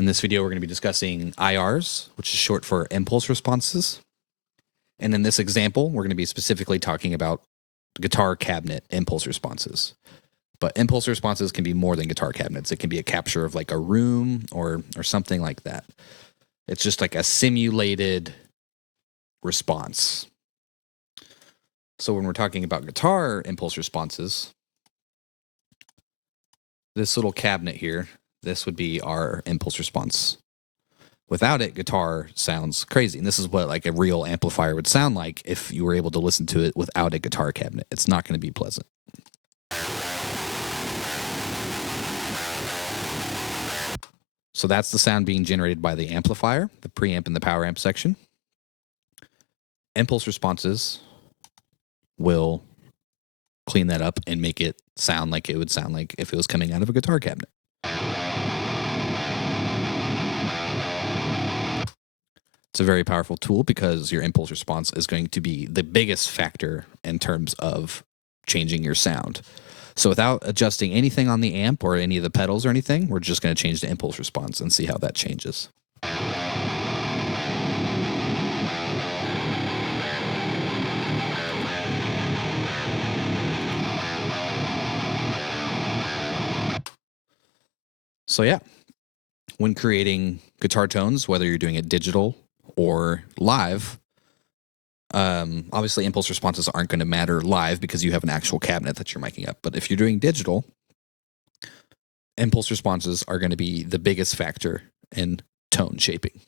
In this video, we're going to be discussing IRs, which is short for impulse responses. And in this example, we're going to be specifically talking about guitar cabinet impulse responses. But impulse responses can be more than guitar cabinets. It can be a capture of like a room or something like that. It's just like a simulated response. So when we're talking about guitar impulse responses, this little cabinet here, this would be our impulse response. Without it, guitar sounds crazy. And this is what like a real amplifier would sound like if you were able to listen to it without a guitar cabinet. It's not going to be pleasant. So that's the sound being generated by the amplifier, the preamp and the power amp section. Impulse responses will clean that up and make it sound like it would sound like if it was coming out of a guitar cabinet. It's a very powerful tool because your impulse response is going to be the biggest factor in terms of changing your sound. So without adjusting anything on the amp or any of the pedals or anything, we're just going to change the impulse response and see how that changes. So yeah, when creating guitar tones, whether you're doing it digital or live, obviously impulse responses aren't going to matter live because you have an actual cabinet that you're miking up. But if you're doing digital, impulse responses are going to be the biggest factor in tone shaping.